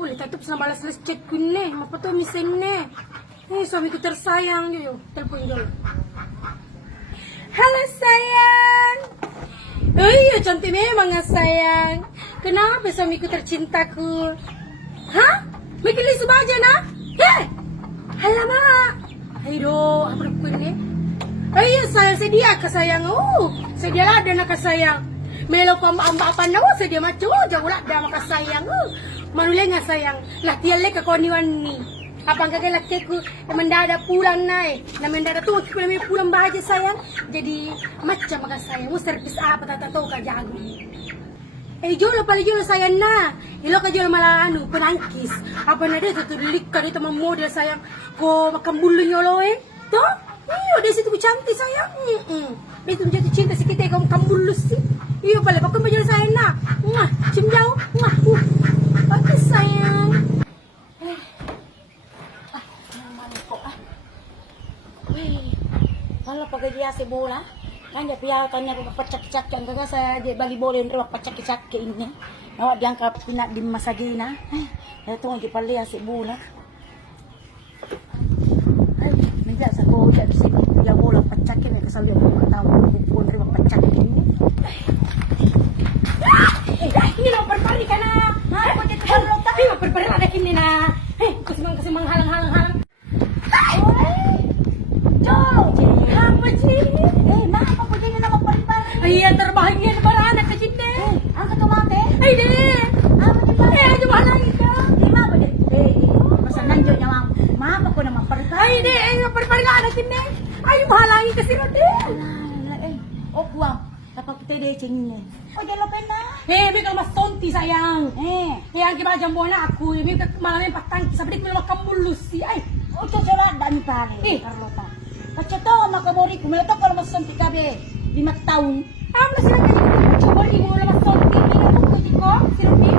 Boleh tutup sama balas chat ko ne. Mapato misen ne. Suamiku tersayang yo. Telepon dulu. Halo sayang. Oh iya cantik memang ya sayang. Kenapa suamiku tercintaku? Hah? Bikin lisu aja nah? Heh. Alamak. Ayo, apa pun ni? Ayo sayang sedia ke sayang. Sedia lah ada nak sayang. Melo ko apa na sedia macho jauh lah dah maka sayang. Manulenya sayang. Lah tiale ke koniwan ni. Apa enggak laki ku mendadak pulang naik. Na mendadak tu aku lebih pulang bahagia sayang. Jadi macam maka sayang. Servis apa tak tahu ka jago. Jolo pala jolo sayang na. Ilo ka jolo malah penangkis. Apa nade tu tulik ka dito model sayang. Ko makan bulu nyolo Toh? Iyo, dari situ ku cantik sayang. Betul jatuh cinta si kita kau makan bulu sih. Iyo pala bakal baju sayang na. Cium jauh. Bagus sayang. Kalau pakai dia si bola, kan dia piau tanya ke pecak-pecak kan kagak saya je bali bola yang pecak-pecak ke ini. Awak diangkat pinak di masa gina. Itu lagi paling si bola. Menjak sa ko jadi si dia bola pecak ini kesalnya aku tahu pun terima pecak ini. Ini lo perpari kana. Aku jadi hello tapi lo perpari ada kini na. Kesimang halang-halang. Apa sih? Apa ko din na magparipan? Ay, terbahan niya na baranak ka dito. Ang katumate? Ay, di. Apa di ba? Ay, wala ito. Di ba ba din? Basta nandiyo niya mama ko na magparipan. Ay, di. Ay, magparipan ka na dito. Ay, mahalangin kasi rin din. O, kuwang. Kapag kita di cingin. O, di lopin na. May ka mas tonti sayang. Ang kiba dyan buwan na ako. May ka malaming patangki. Sabi di ko na makamulus. Ay. O, tsura. Dami pa rin. Carlota. Kaceto makabori kumeto kalau mas sonti kabe 5 tahun. Mas sila kaya coba di mo mas sonti ini ko tiko sirupi.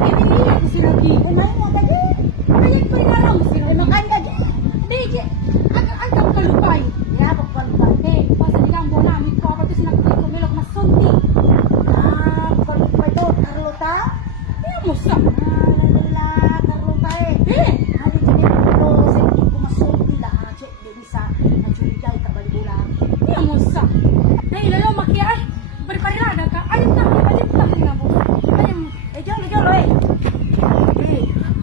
Ini ni sirupi. Nai mo tadi. Banyak peringalang sirupi makan tadi. Dije agak kalupay. Ya kalupay. Pas di kambo namin ko apa tu sinabi ko melo mas sonti. Kalupay to Carlota. Ya musa. Lala Carlota Hari jadi ko sa ko mas sonti lah aja bisa. Ya musa. Hey, lalo makiay. Berparila ka. Ayun na nga po. Ayun. Jolo.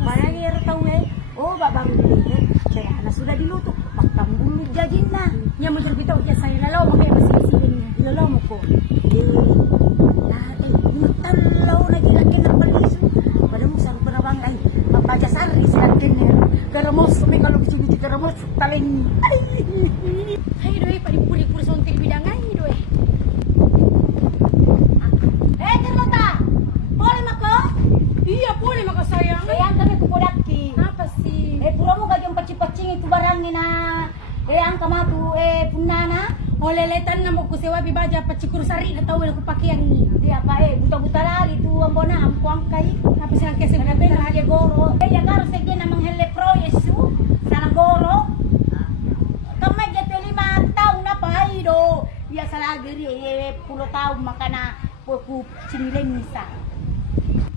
Barang yang tahu oh, babang dulu. Saya anak sudah dilutuk. Pakam bulu jajin na. Nya mo bitaw kaya saya lalo makiay masisiling niya. Lalo mo ko. Matalaw na gilaki ng baliso. Pada mo sa panawang ay mapajasari sa akin niya. Karamos kami kalau biji karamos talin. Hai doi padi-puli sontir bidangan doi. Carlota. Boleh mako? Iya, boleh mako sayang. Sayang kami kupodaki. Apa sih? Pura mo gajong pacing-pacing itu barangnya na. Ang kamatu punana. Oleletan nga mo ko sewa bibaja pacikur sari na tawel ko pakaian ni. Di apa buta-buta lali tu ambona ampuang kai. Apa sih kese gabe na hade goro. Ya karo segde na manghele pro Yesu. Sana goro. Kamay jete 5 tahun na pa do. Ya salagi 10 tahun makana ku sinileng nisa.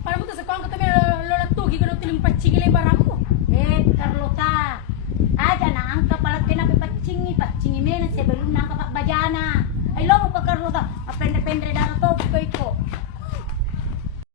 Para mo to sa kong kami lo natugi ko tilim pacingile barangko. Carlota. Aja na ang kapalat pacingi mena sebelum nang kapak bajana. Ay lo mo pa Carlota. Apendre-pendre dana to ko.